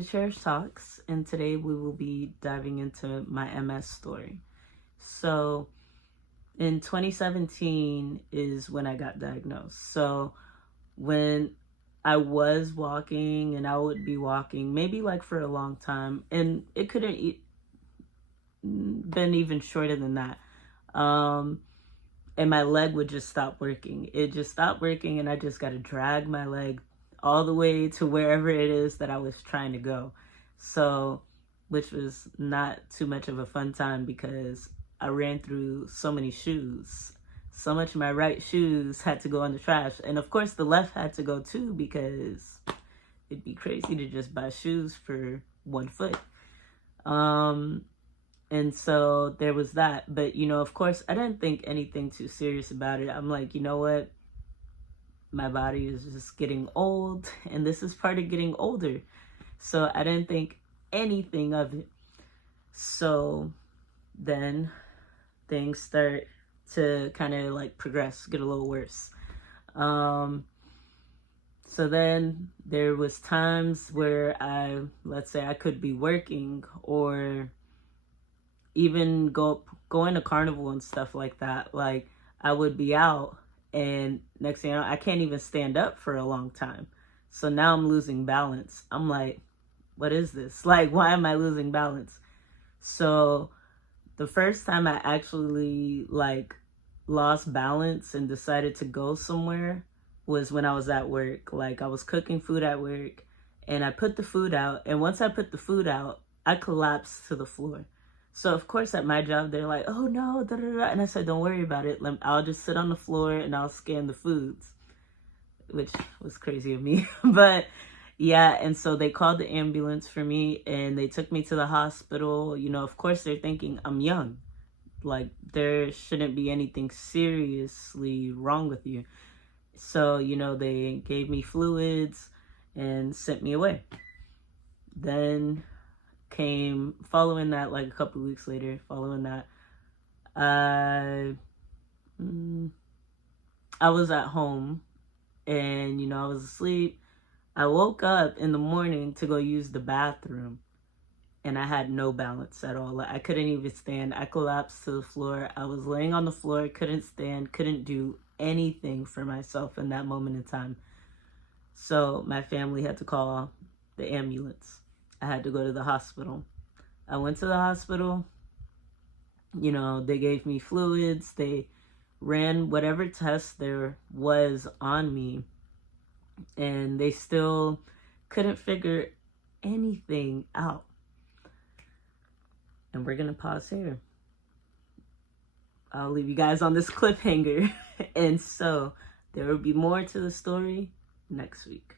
to Cherish Talks, and today we will be diving into my MS story. So, in 2017 is when I got diagnosed. So, when I was walking, and I would be walking maybe like for a long time, and it couldn't been even shorter than that. And my leg would just stop working. It just stopped working, and I just got to drag my leg all the way to wherever it is that I was trying to go. So, which was not too much of a fun time because I ran through so many shoes. So much of my right shoes had to go in the trash. And of course the left had to go too, because it'd be crazy to just buy shoes for one foot. And so there was that. But, of course, I didn't think anything too serious about it. I'm like, you know what? My body is just getting old, and this is part of getting older. So I didn't think anything of it. So then things start to kind of like progress, get a little worse. So then there was times where let's say I could be working or even going to carnival and stuff like that. Like, I would be out, and next thing you know, I can't even stand up for a long time. So now I'm losing balance. I'm like, what is this? Like, why am I losing balance? So the first time I actually lost balance and decided to go somewhere was when I was at work. Like, I was cooking food at work, and I put the food out. And once I put the food out, I collapsed to the floor. So, of course, at my job, they're like, oh, no, da, da, da. And I said, don't worry about it. I'll just sit on the floor and I'll scan the foods, which was crazy of me. But, yeah, and so they called the ambulance for me, and they took me to the hospital. Of course, they're thinking I'm young. Like, there shouldn't be anything seriously wrong with you. So, they gave me fluids and sent me away. Then following that, like a couple of weeks later, I was at home, and I was asleep. I woke up in the morning to go use the bathroom, and I had no balance at all. Like, I couldn't even stand. I collapsed to the floor. I was laying on the floor, couldn't stand, couldn't do anything for myself in that moment in time. So my family had to call the ambulance. I had to go to the hospital. I went to the hospital. They gave me fluids. They ran whatever test there was on me, and they still couldn't figure anything out. And we're going to pause here. I'll leave you guys on this cliffhanger. And so there will be more to the story next week.